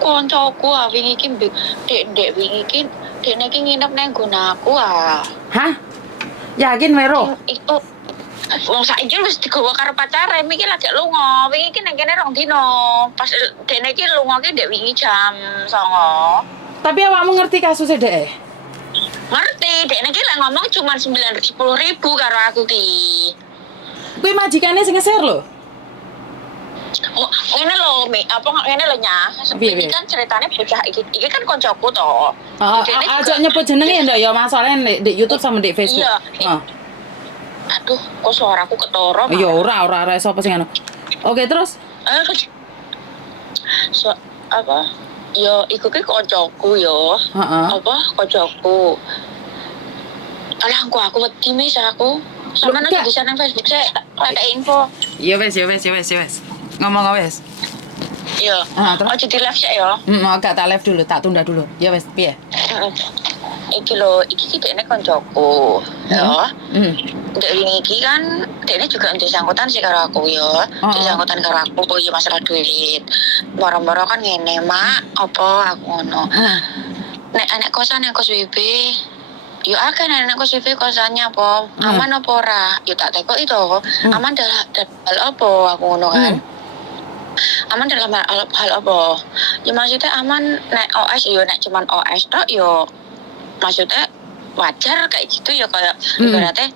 koncoku wingi iki dek wingi iki dekne iki nginep nang nggon aku Hah? Yakin Vero? Itu wong saiki wis digawa karo pacare, iki lagi lunga. Wingi iki nang kene rong dino. Pas dekne iki lunga ki dek wingi jam 09.00. Tapi awakmu ngerti kasusnya dek? Ngerti, dekne iki lek ngomong cuma 10.000 karo aku ki. Kuwi majikane sing nge-share lho. Oh, ngene lho, ngene lho nya. Iki kan ceritane bocah iki kan koncoku to. Aja nyebut jenenge ndak ya, masalahnya di YouTube sama di Facebook. Iya. Aduh, kok suaraku ketara. Ya ora sapa sing anu. Oke, terus? Apa? Yo iku ki koncoku yo. Apa koncoku. Alah aku wedi mis aku. Sama nang di sana Facebook saya ada info. Ya wes. Ngomong wes. Iya. Terus jadi live sik ya. Agak tak live dulu, tak tunda dulu. Ya wes, piye? Iki lho, iki dekne koncoku. Ya. Dek wingi iki kan dekne juga ndek sangkutan sih karo aku ya. Ndek sangkutan karo aku ya masalah duit. Boro-boro kan ngene, Mak, apa aku ngono. Nek anak kosan yang kos WB, yo akeh anak kos WB kosannya apa? Aman apa ora? Yo tak tekok itu. Aman dalam hal apa aku ngono kan. Aman dalam hal apa? Ya maksudnya aman nek OS yo nek cuman OS tok yo maksudnya wajar kayak gitu ya kayak ibaratnya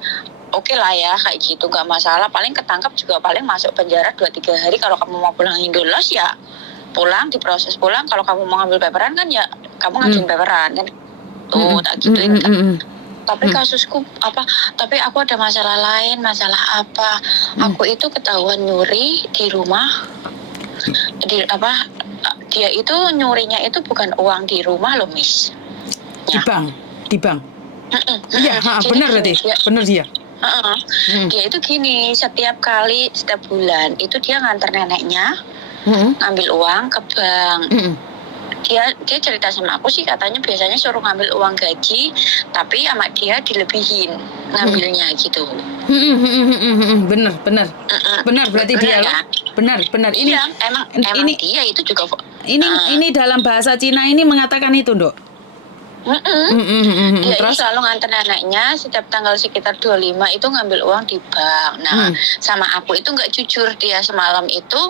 oke lah ya kayak gitu nggak masalah, paling ketangkap juga paling masuk penjara 2-3 hari. Kalau kamu mau pulang Indolos ya pulang, diproses pulang. Kalau kamu mau ngambil paperan kan ya kamu ngajuin paperan kan tuh tak gituin kan. Tapi kasusku apa, tapi aku ada masalah lain. Masalah apa? Aku itu ketahuan nyuri di rumah dia itu nyurinya itu bukan uang di rumah loh Miss ya. Di bank iya benar berarti benar dia. Dia itu gini, setiap bulan itu dia nganter neneknya ngambil uang ke bank. Dia cerita sama aku sih katanya biasanya suruh ngambil uang gaji, tapi sama dia dilebihin ngambilnya gitu. Benar berarti dia kan? benar ini iya, emang ini dia itu juga ini dalam bahasa Cina ini mengatakan itu Dok. Dia itu selalu nganter neneknya setiap tanggal sekitar 25 itu ngambil uang di bank. Nah, sama aku itu nggak jujur. Dia semalam itu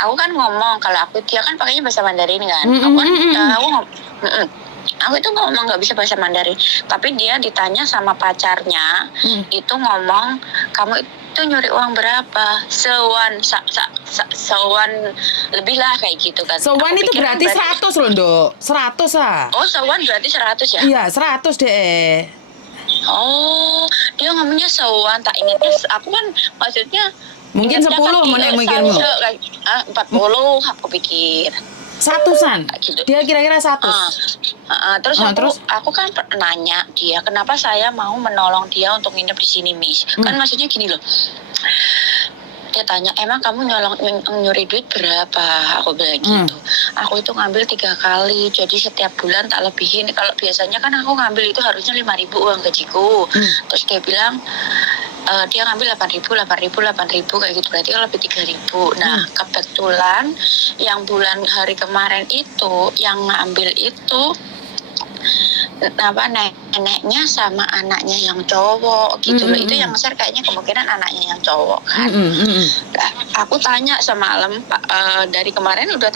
aku kan ngomong kalau dia kan pakainya bahasa Mandarin kan. Aku itu ngomong nggak bisa bahasa Mandarin, tapi dia ditanya sama pacarnya itu ngomong, kamu itu nyuri uang berapa? Sewan lebih lah kayak gitu kan. Sewan itu berarti 100 loh Dok, 100 ah. Oh sewan berarti 100 ya? Iya 100 deh. Oh dia ngomongnya sewan, tak ingatnya aku kan maksudnya mungkin 10 kan mikirmu. 40 aku pikir. Satusan gitu. Dia kira-kira 100. Terus aku kan nanya dia kenapa saya mau menolong dia untuk nginep di sini Miss. Kan maksudnya gini loh, dia tanya emang kamu nyuri duit berapa, aku bilang gitu. Aku itu ngambil 3 kali, jadi setiap bulan tak lebihin. Kalau biasanya kan aku ngambil itu harusnya 5.000 uang gajiku. Terus dia bilang dia ngambil 8.000 kayak gitu, berarti kan lebih 3.000. Nah kebetulan yang bulan hari kemarin itu yang ngambil itu neneknya sama anaknya yang cowok gitu loh. Itu yang share kayaknya kemungkinan anaknya yang cowok kan. Nah, aku tanya semalam dari kemarin udah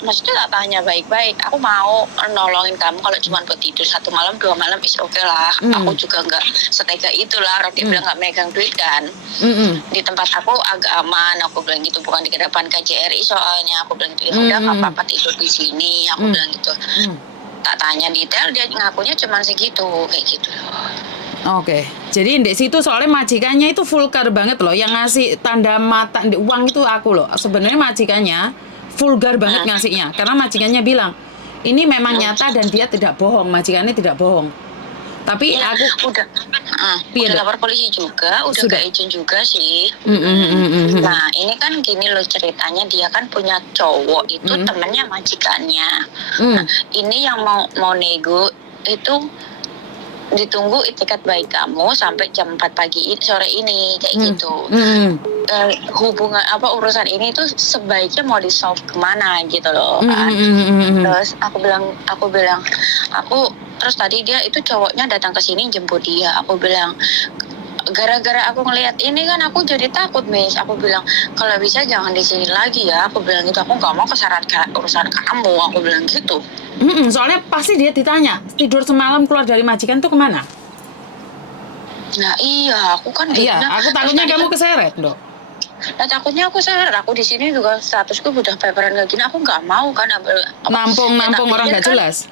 maksudnya tak tanya baik-baik. Aku mau nolongin kamu kalau cuma buat tidur 1 malam 2 malam is oke lah. Aku juga nggak setega itulah. Dia bilang nggak megang duit kan. Di tempat aku agak aman, aku bilang gitu, bukan di depan KJRI soalnya. Aku bilang gitu, udah nggak apa-apa tidur di sini. Aku bilang gitu. Tak tanya detail, dia ngakunya cuma segitu kayak gitu. Oke. Jadi di situ soalnya majikannya itu vulgar banget loh, yang ngasih tanda mata uang itu aku loh. Sebenarnya majikannya vulgar banget ngasihnya, karena majikannya bilang ini memang nyata dan dia tidak bohong, majikannya tidak bohong. Tapi ya, aku udah lapor polisi juga, udah ke izin juga sih. Nah ini kan gini loh ceritanya, dia kan punya cowok itu temennya majikannya. Nah ini yang mau nego itu ditunggu itikat baik kamu sampai jam 4 pagi sore ini kayak gitu. Hubungan urusan ini tuh sebaiknya mau di solve kemana gitu loh kan. Terus aku bilang terus tadi dia itu cowoknya datang ke sini jemput dia. Aku bilang gara-gara aku ngelihat ini kan aku jadi takut, Miss. Aku bilang kalau bisa jangan di sini lagi ya. Aku bilang gitu, aku nggak mau keseret urusan kamu. Aku bilang gitu. Soalnya pasti dia ditanya tidur semalam keluar dari majikan tuh kemana? Nah iya, aku kan Iya, aku takutnya kamu kan, keseret, Dok. nah takutnya aku seret. Aku di sini juga statusku udah paparan kayak gini. Aku nggak mau kan. Nampung orang nggak kan, jelas.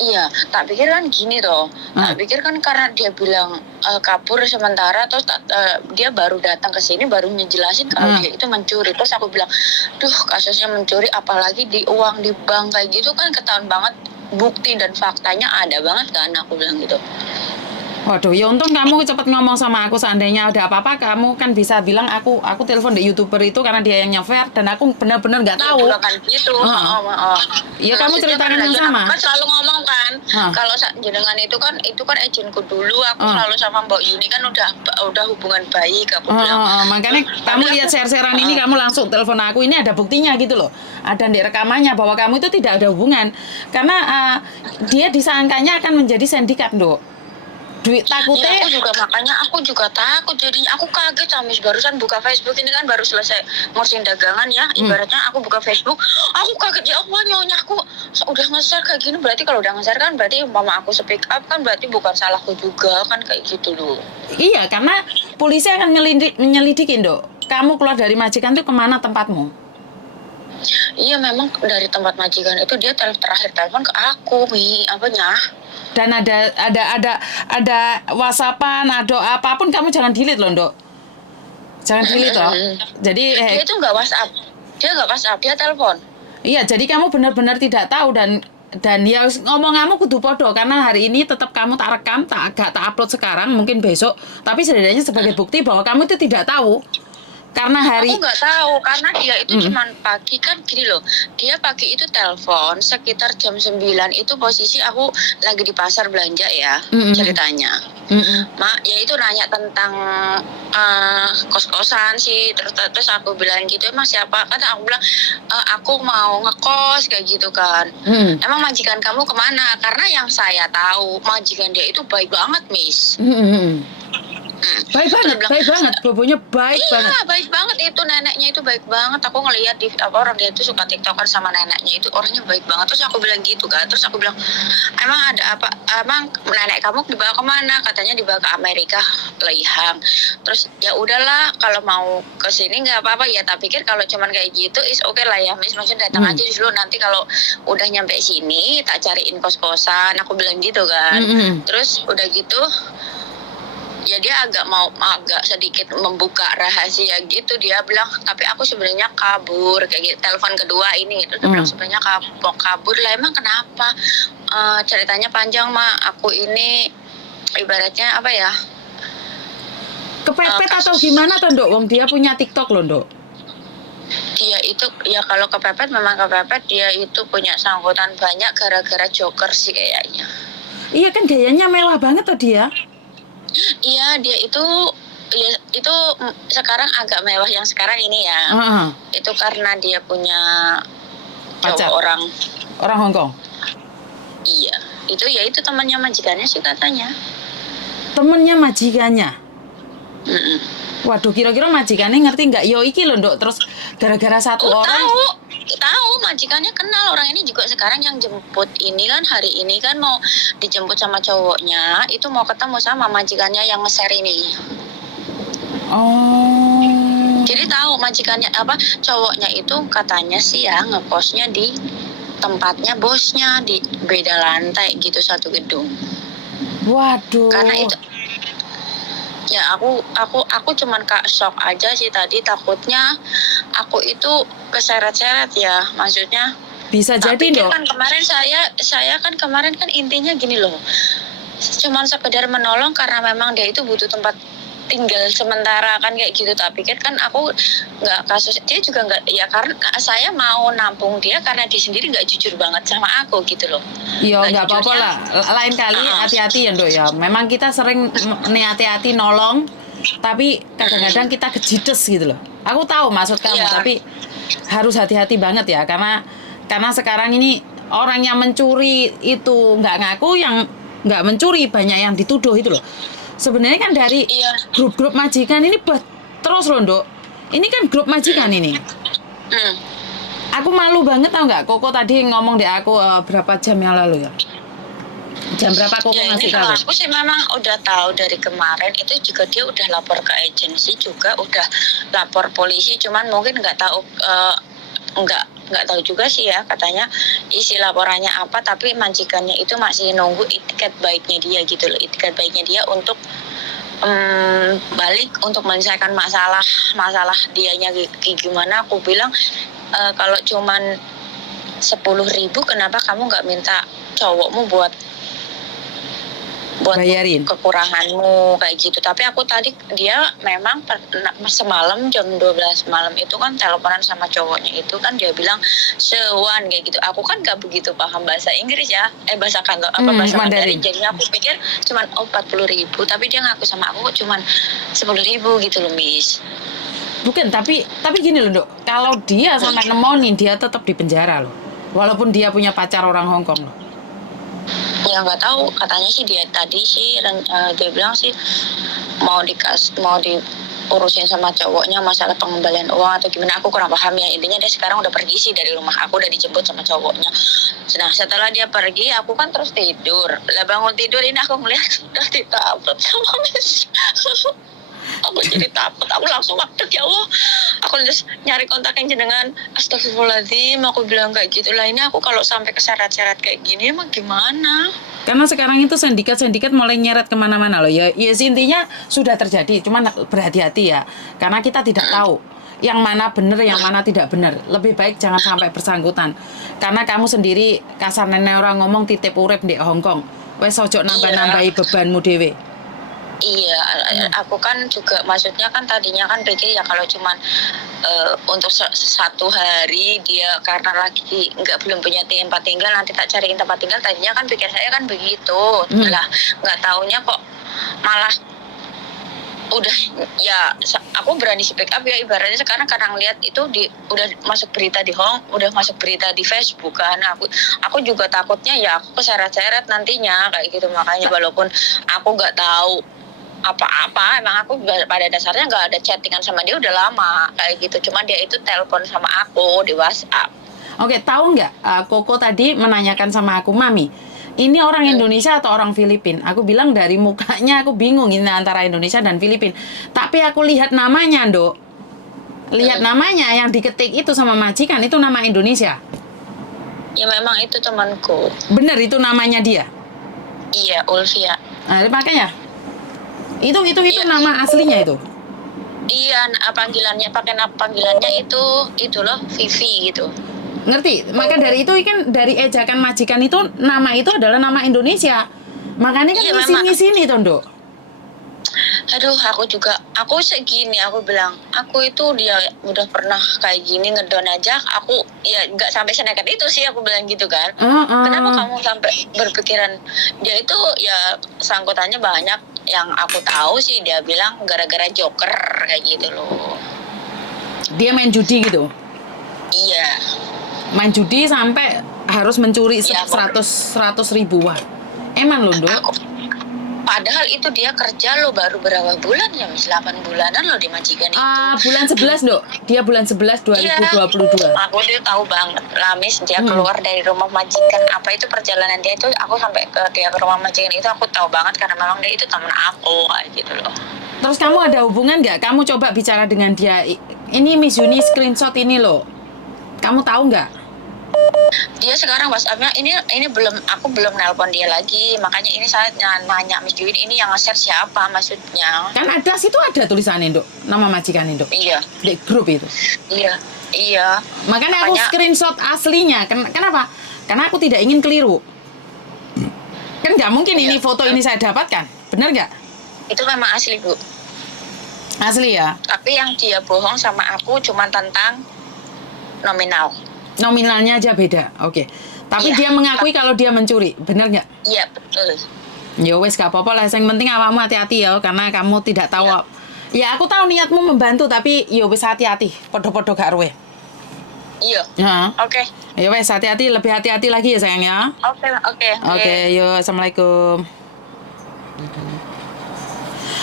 Iya, tak pikir kan gini toh. Tak pikir kan karena dia bilang kabur sementara, terus dia baru datang ke sini baru ngejelasin kalau dia itu mencuri. Terus aku bilang, duh kasusnya mencuri, apalagi di uang di bank kayak gitu kan ketahuan banget, bukti dan faktanya ada banget kan. Aku bilang gitu. Waduh, ya untung kamu cepet ngomong sama aku. Seandainya ada apa-apa, kamu kan bisa bilang aku telepon di YouTuber itu karena dia yang nyever dan aku benar-benar nggak tahu. Iya, kan gitu. Iya, kamu ceritakan yang sama. Kan selalu ngomong kan, kalau jenengan itu kan agentku dulu. Aku selalu sama Mbak Yuni kan udah hubungan baik. Aku bilang. Makanya kamu lihat share-sharean ini, kamu langsung telepon aku. Ini ada buktinya gitu loh. Ada di rekamannya bahwa kamu itu tidak ada hubungan. Karena dia disangkanya akan menjadi sindikat, Dok. Duit takutnya. Ya, aku juga takut, jadinya aku kaget habis barusan buka Facebook ini kan baru selesai ngurusin dagangan ya. Ibaratnya aku buka Facebook, aku kaget, ya Allah, nyonya aku udah nge-share kayak gini. Berarti kalau udah nge-share kan berarti mama aku speak up kan, berarti bukan salahku juga kan, kayak gitu loh. Iya, karena polisi akan menyelidikin, Dok. Kamu keluar dari majikan tuh kemana tempatmu? Iya, memang dari tempat majikan itu dia terakhir telepon ke aku, Dan ada WhatsAppan, ada apapun, kamu jangan delete loh, Dok. Jangan delete loh. Jadi dia itu nggak WhatsApp, dia telepon. Iya, jadi kamu benar-benar tidak tahu dan ya ngomong kamu kudu podo karena hari ini tetap kamu tak rekam, tak upload sekarang, mungkin besok, tapi setidaknya sebagai bukti bahwa kamu itu tidak tahu. Karena aku nggak tahu karena dia itu cuman pagi kan gini loh, dia pagi itu telepon sekitar jam 9 itu posisi aku lagi di pasar belanja ya, ceritanya. Mak, ya itu nanya tentang kos-kosan sih, terus aku bilang gitu, emang siapa? Kata aku bilang aku mau ngekos kayak gitu kan. Emang majikan kamu kemana? Karena yang saya tahu majikan dia itu baik banget, Miss. Baik banget, bobonya baik banget. Iya, baik banget itu, neneknya itu baik banget. Aku ngelihat di orang dia itu suka TikTokan sama neneknya itu, orangnya baik banget. Terus aku bilang gitu kan. Terus aku bilang, emang ada apa? Emang nenek kamu dibawa kemana? Katanya dibawa ke Amerika, Leihang. Terus ya udahlah, kalau mau ke sini nggak apa-apa ya. Tak pikir kalau cuman kayak gitu is oke lah ya, Miss. Maksudnya datang aja dulu, nanti kalau udah nyampe sini tak cariin kos-kosan. Aku bilang gitu kan. Terus udah gitu ya dia agak sedikit membuka rahasia gitu. Dia bilang tapi aku sebenarnya kabur kayak gitu. Telepon kedua ini itu bilang sebenarnya kabur lah. Emang kenapa? Ceritanya panjang, Mak. Aku ini ibaratnya apa ya, kepepet atau gimana tuh, Dok? Wong dia punya TikTok loh, Dok. Dia itu ya kalau kepepet memang kepepet. Dia itu punya sangkutan banyak gara-gara joker sih kayaknya. Iya kan, gayanya mewah banget tuh dia. Iya, dia itu ya itu sekarang agak mewah yang sekarang ini ya. Itu karena dia punya pacar orang Hongkong. Iya, itu temannya majikannya sih katanya. Temennya majikannya. Waduh, kira-kira majikannya ngerti nggak? Yo iki loh, Dok. Terus gara-gara satu orang. Tahu majikannya kenal orang ini juga. Sekarang yang jemput ini kan hari ini kan mau dijemput sama cowoknya, itu mau ketemu sama majikannya yang nge-share ini. Jadi tahu majikannya cowoknya itu katanya sih ya ngekosnya di tempatnya bosnya di beda lantai gitu, satu gedung. Waduh. Karena itu ya aku cuman shock aja sih tadi, takutnya aku itu keseret-seret ya, maksudnya bisa jadi, Dok. Kan kemarin saya kan intinya gini loh, cuman sekedar menolong karena memang dia itu butuh tempat tinggal sementara kan kayak gitu. Tapi kan aku nggak kasus dia juga nggak ya, karena saya mau nampung dia karena dia sendiri nggak jujur banget sama aku gitu loh. Yo Nggak nggak apa-apa jujurnya, lah. Lain kali uh-uh. hati-hati ya Nduk ya. Memang kita sering nih hati-hati nolong, tapi kadang-kadang kita kejides gitu loh. Aku tahu maksud kamu, Iya. tapi harus hati-hati banget ya karena sekarang ini orang yang mencuri itu nggak ngaku, yang nggak mencuri banyak yang dituduh itu loh. Sebenarnya kan dari Iya. grup-grup majikan ini terus loh Nduk. Ini kan grup majikan ini. Hmm. Aku malu banget tau nggak, Koko tadi ngomong di aku berapa jam yang lalu ya. Jam berapa Koko Ya ngasih ini kalau tahu? aku sih memang udah tahu dari kemarin, itu juga dia udah lapor ke agensi, juga udah lapor polisi, cuman mungkin nggak tahu nggak tahu juga sih ya, katanya isi laporannya apa, tapi majikannya itu masih nunggu itikat baiknya dia gitu loh, itikat baiknya dia untuk balik untuk menyelesaikan masalah dianya gimana. Aku bilang kalau cuman 10.000 kenapa kamu nggak minta cowokmu buat Bayarin. kekuranganmu kayak gitu. Tapi aku tadi dia memang semalam jam 12 malam itu kan teleponan sama cowoknya itu kan, dia bilang sewan kayak gitu. Aku kan gak begitu paham bahasa Inggris ya, bahasa kantor bahasa Mandarin. Jadinya aku pikir cuman 40.000, tapi dia ngaku sama aku cuman 10.000 gitu loh, Miss. Bukan, tapi gini loh Nduk, kalau dia sampai nemonin, dia tetap di penjara loh. Walaupun dia punya pacar orang Hong Kong loh. Ya nggak tahu, katanya sih dia tadi sih dia bilang sih mau diurusin sama cowoknya masalah pengembalian uang atau gimana, aku kurang paham ya. Intinya dia sekarang udah pergi sih dari rumah aku, udah dijemput sama cowoknya. Nah setelah dia pergi aku kan terus tidur, lah bangun tidur ini aku ngeliat udah ditabrak sama Miss. Aku jadi takut, aku langsung waktu ya Allah, aku terus nyari kontaknya jenengan. Astagfirullahaladzim, aku bilang kayak gitu lah, ini aku kalau sampai keseret-seret kayak gini emang gimana? Karena sekarang itu sindikat mulai nyeret kemana-mana loh ya. Ya intinya sudah terjadi, cuman berhati-hati ya, karena kita tidak tahu yang mana benar, yang mana tidak benar. Lebih baik jangan sampai bersangkutan, karena kamu sendiri kasar nenek orang ngomong titip urip di Hong Kong, wes ojo nambah-nambahi bebanmu dewe. Iya, aku kan juga maksudnya kan tadinya kan pikir ya kalau cuman untuk satu hari dia karena lagi belum punya tempat tinggal, nanti tak cariin tempat tinggal, tadinya kan pikir saya kan begitu. Lah nggak taunya kok malah udah ya aku berani speak up ya, ibaratnya sekarang karena ngeliat itu udah masuk berita udah masuk berita di Facebook kan, aku juga takutnya ya aku keseret-seret nantinya kayak gitu. Makanya walaupun aku nggak tahu apa-apa, emang aku pada dasarnya nggak ada chattingan sama dia udah lama kayak gitu, cuma dia itu telepon sama aku di WhatsApp. Oke, tahu nggak, Koko tadi menanyakan sama aku, Mami, ini orang Indonesia atau orang Filipin? Aku bilang dari mukanya aku bingung ini antara Indonesia dan Filipin, tapi aku lihat namanya Nduk, lihat namanya yang diketik itu sama majikan itu nama Indonesia. Ya memang itu temanku. Bener itu namanya dia? Iya, Ulfia. Nah, makanya itu Iya. nama aslinya itu. Iya, panggilannya itu loh, Vivi gitu. Ngerti? Maka dari itu kan dari ejakan majikan itu nama itu adalah nama Indonesia. Makanya kan ngisi-ngisi itu, Nduk. Aduh, aku segini, aku bilang, aku itu dia udah pernah kayak gini ngedon aja, aku ya nggak sampai senekat itu sih, aku bilang gitu kan. Kenapa kamu sampai berpikiran? Dia itu ya sangkutannya banyak, yang aku tahu sih dia bilang gara-gara joker kayak gitu loh. Dia main judi gitu? Iya. Main judi sampai harus mencuri 100 ribuan. Emang loh, Nduk? Padahal itu dia kerja loh baru berapa bulan ya, 8 bulanan loh di majikan itu. Bulan 11, Nduk. Dia bulan 11 2022. Iya, aku itu tahu banget. Lamis dia keluar dari rumah majikan. Apa itu perjalanan dia itu, aku sampai dia ke rumah majikan itu aku tahu banget karena memang dia itu teman aku kayak gitu loh. Terus kamu ada hubungan nggak? Kamu coba bicara dengan dia. Ini Miss Yuni screenshot ini loh. Kamu tahu nggak? Dia sekarang WhatsApp-nya ini aku belum nelpon dia lagi, makanya ini saya nanya Miss Yuni ini yang nge-share siapa maksudnya. Kan ada situ ada tulisannya, Nduk, nama majikan Nduk. Iya. Di grup itu. Iya. Makanya aku screenshot aslinya. Kenapa? Karena aku tidak ingin keliru. Kan nggak mungkin ini foto ini saya dapatkan, benar nggak? Itu memang asli, Bu. Asli ya? Tapi yang dia bohong sama aku cuma tentang nominal. Nominalnya aja beda. Oke. Tapi Iya. dia mengakui kalau dia mencuri, bener nggak? Iya, betul. Ya wes gak apa-apa lah. Yang penting awakmu hati-hati ya, karena kamu tidak tahu. Iya. Ya aku tahu niatmu membantu, tapi ya wes hati-hati. Podo-podo gak ruwe. Iya. Ya. Oke. Ya wes hati-hati, lebih hati-hati lagi ya sayang ya. Oke. Yuk, assalamualaikum.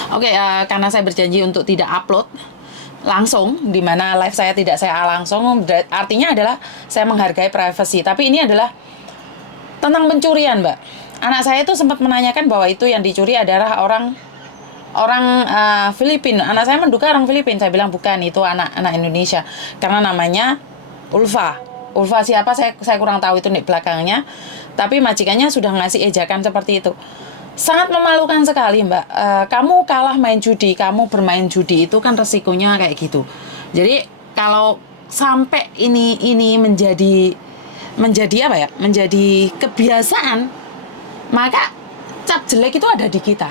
Oke, karena saya berjanji untuk tidak upload langsung, di mana live saya tidak saya langsung, artinya adalah saya menghargai privasi. Tapi ini adalah tentang pencurian, Mbak. Anak saya itu sempat menanyakan bahwa itu yang dicuri adalah orang Filipina. Anak saya menduga orang Filipina. Saya bilang bukan, itu anak Indonesia. Karena namanya Ulfa. Ulfa siapa saya kurang tahu itu di belakangnya. Tapi majikannya sudah ngasih ejakan seperti itu. Sangat memalukan sekali, Mbak. Kamu kalah main judi, kamu bermain judi itu kan resikonya kayak gitu. Jadi kalau sampai ini menjadi apa ya? Menjadi kebiasaan, maka cap jelek itu ada di kita.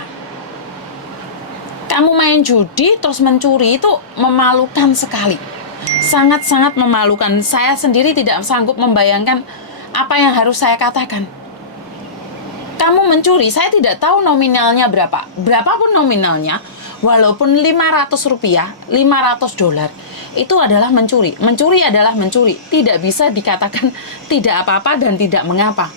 Kamu main judi terus mencuri itu memalukan sekali. Sangat-sangat memalukan. Saya sendiri tidak sanggup membayangkan apa yang harus saya katakan. Kamu mencuri, saya tidak tahu nominalnya berapa. Berapapun nominalnya, walaupun 500 rupiah, 500 dolar, itu adalah mencuri. Mencuri adalah mencuri. Tidak bisa dikatakan tidak apa-apa dan tidak mengapa.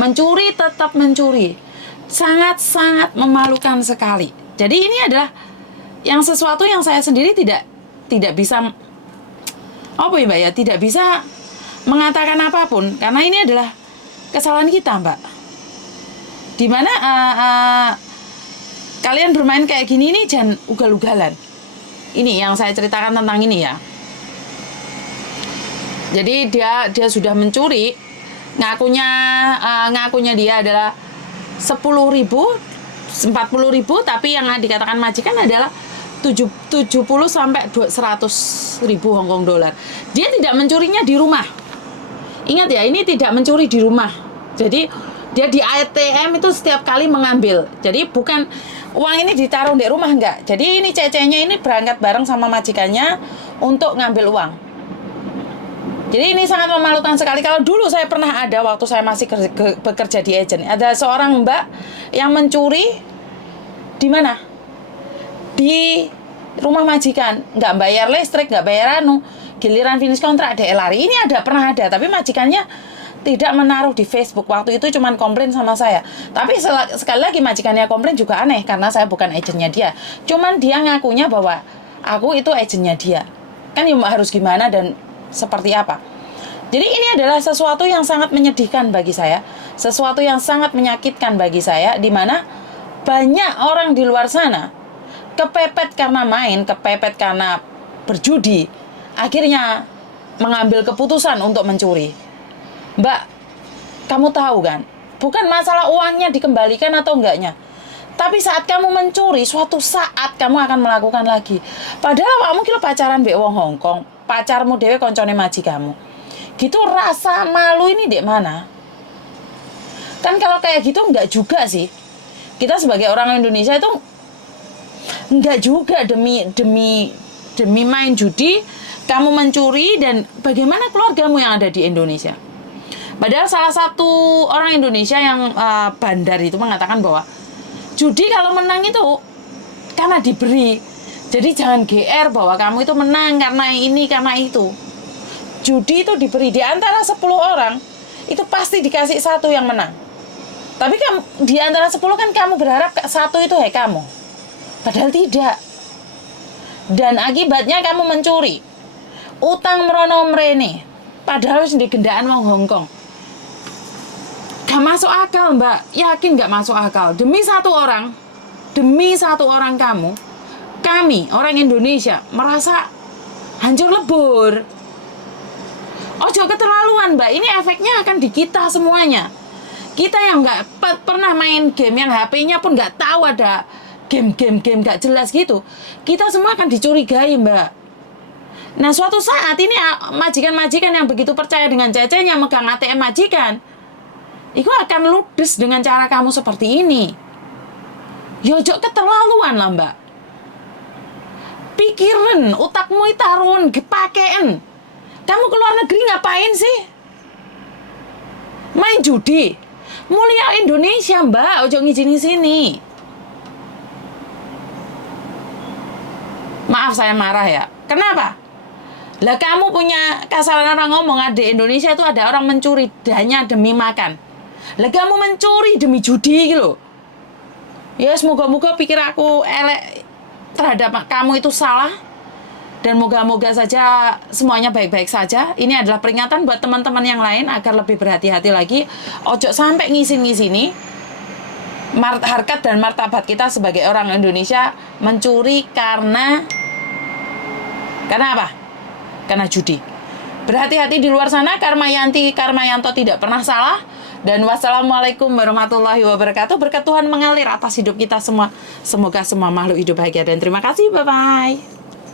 Mencuri tetap mencuri. Sangat-sangat memalukan sekali. Jadi ini adalah yang sesuatu yang saya sendiri tidak bisa, apa ya Mbak ya, tidak bisa mengatakan apapun. Karena ini adalah kesalahan kita, Mbak. Dimana kalian bermain kayak gini nih jangan ugal-ugalan. Ini yang saya ceritakan tentang ini ya. Jadi dia sudah mencuri, ngakunya dia adalah 10.000, 40.000, tapi yang dikatakan majikan adalah 70 sampai 100.000 Hong Kong dolar. Dia tidak mencurinya di rumah. Ingat ya, ini tidak mencuri di rumah. Jadi dia di ATM itu setiap kali mengambil. Jadi bukan uang ini ditaruh di rumah, enggak. Jadi ini cecenya ini berangkat bareng sama majikannya untuk ngambil uang. Jadi ini sangat memalukan sekali. Kalau dulu saya pernah ada waktu saya masih bekerja di agent, ada seorang mbak yang mencuri di mana? Di rumah majikan, nggak bayar listrik, nggak bayar giliran finish kontrak dia lari. Ini pernah ada, tapi majikannya tidak menaruh di Facebook. Waktu itu cuma komplain sama saya. Tapi sekali lagi majikannya komplain juga aneh, karena saya bukan agennya dia. Cuman dia ngakunya bahwa aku itu agennya dia. Kan ya harus gimana dan seperti apa. Jadi ini adalah sesuatu yang sangat menyedihkan bagi saya. Sesuatu yang sangat menyakitkan bagi saya, di mana banyak orang di luar sana kepepet karena main, kepepet karena berjudi, akhirnya mengambil keputusan untuk mencuri. Mbak, kamu tahu kan, bukan masalah uangnya dikembalikan atau enggaknya, tapi saat kamu mencuri, suatu saat kamu akan melakukan lagi. Padahal kamu kira pacaran mbek wong Hong Kong, pacarmu dewe koncone maji kamu. Gitu rasa malu ini dek mana? Kan kalau kayak gitu enggak juga sih. Kita sebagai orang Indonesia itu enggak juga demi main judi kamu mencuri, dan bagaimana keluargamu yang ada di Indonesia. Padahal salah satu orang Indonesia yang bandar itu mengatakan bahwa judi kalau menang itu karena diberi. Jadi jangan GR bahwa kamu itu menang karena ini, karena itu. Judi itu diberi. Di antara 10 orang, itu pasti dikasih satu yang menang. Tapi di antara 10 kan kamu berharap satu itu kamu. Padahal tidak. Dan akibatnya kamu mencuri. Utang merono mrene. Padahal harus di gendaan wong Hong Kong. Gak masuk akal, Mbak. Yakin gak masuk akal. Demi satu orang kami, orang Indonesia, merasa hancur lebur. Ojo keterlaluan, Mbak. Ini efeknya akan di kita semuanya. Kita yang gak pernah main game, yang HP-nya pun gak tahu ada game gak jelas gitu, kita semua akan dicurigai, Mbak. Nah, suatu saat ini majikan-majikan yang begitu percaya dengan cecenya megang ATM majikan, itu akan ludes dengan cara kamu seperti ini. Yojok keterlaluan lah, Mbak. pikiran, otakmu itu tarun, kepakean. Kamu ke luar negeri ngapain sih? Main judi. Mulia Indonesia, Mbak, ojo ngizini sini. Maaf saya marah ya. Kenapa? Lah kamu punya kasaran orang ngomong ada Indonesia itu ada orang mencuri hanya demi makan. Lah kamu mencuri demi judi gitu. Ya semoga-moga pikir aku elek terhadap kamu itu salah. Dan moga-moga saja semuanya baik-baik saja. Ini adalah peringatan buat teman-teman yang lain agar lebih berhati-hati lagi. Ojo sampai ngisin-ngisini harkat dan martabat kita sebagai orang Indonesia mencuri karena apa? Karena judi. Berhati-hati di luar sana. Karmayanto tidak pernah salah. Dan wassalamualaikum warahmatullahi wabarakatuh. Berkat Tuhan mengalir atas hidup kita semua. Semoga semua makhluk hidup bahagia dan terima kasih. Bye-bye.